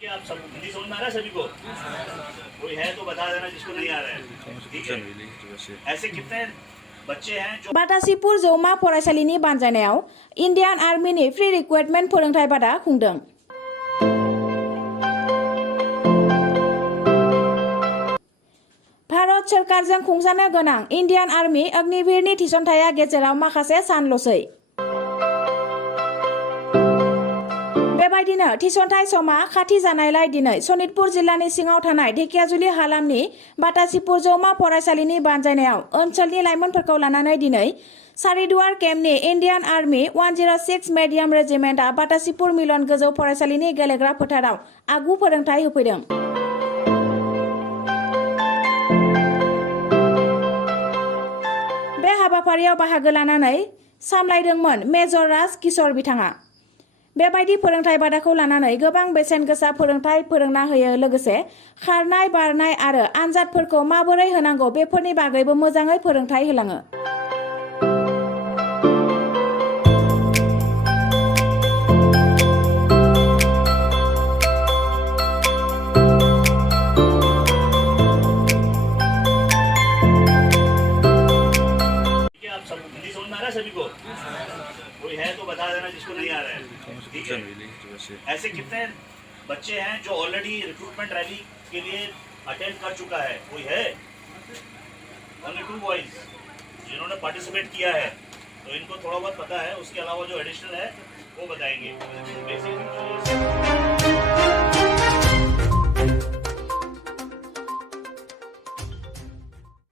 क्या आप सब हिंदी समझ में आ रहा है सभी को? कोई है तो बता देना जिसको नहीं आ रहा है, ठीक है? ऐसे कितने बच्चे हैं जो बाटासिपुर जौमा फरायसालिनि बानजायनायाव इन्डियान आर्मिनि फ्रि रिक्रुटमेन्ट फोरोंथाय बादा खुंदों। भारत सरकारजों खुंजानो गोनां इन्डियान आर्मि अग्निवीरनि थिसनथाया गेजेराव माखासे सानल'सै। बेबायदिनो थिसनथाय समा खाथि जानायलाय दिनै सनितपुर जिल्लानि सिङाव थानाय ढेकियाजुलि हालामनि बाटासिपुर जौमा फरायसालिनि बानजायनायाव ओनसोलनि लाइमोनफोरखौ लानानै दिनै सारिदुवार केम्पनि इन्डियान आर्मि 106 मेडियाम रेजिमेन्टआ बाटासिपुर मिलन गोजौ फरायसालिनि गेलेग्रा फोथाराव आगु फोरोंथाय होफैदों। बे हाबाफारियाव बाहागो लानानै सामलायदोंमोन मेजर राज किशोर बिथाङा। बेबायदि फोरोंथाय बादाखौ लानानै गोबां बेसेन गोसा फोरोंथाय फोरोंना होयो, लोगोसे खारनाय बारनाय आरो आनजादफोरखौ माबोरै होनांगौ बेफोरनि बागैबो मोजाङै फोरोंथाय होलाङो। क्या आप सब हिंदी समझ में आ रहा है सभी को? कोई है तो बता देना जिसको नहीं आ रहा है, ठीक है? ऐसे कितने बच्चे हैं जो ऑलरेडी रिक्रूटमेंट रैली के लिए अटेंड कर चुका है? कोई है? ओनली 2 बॉयज जिन्होंने पार्टिसिपेट किया है, तो इनको थोड़ा बहुत पता है। उसके अलावा जो एडिशनल है वो बताएंगे।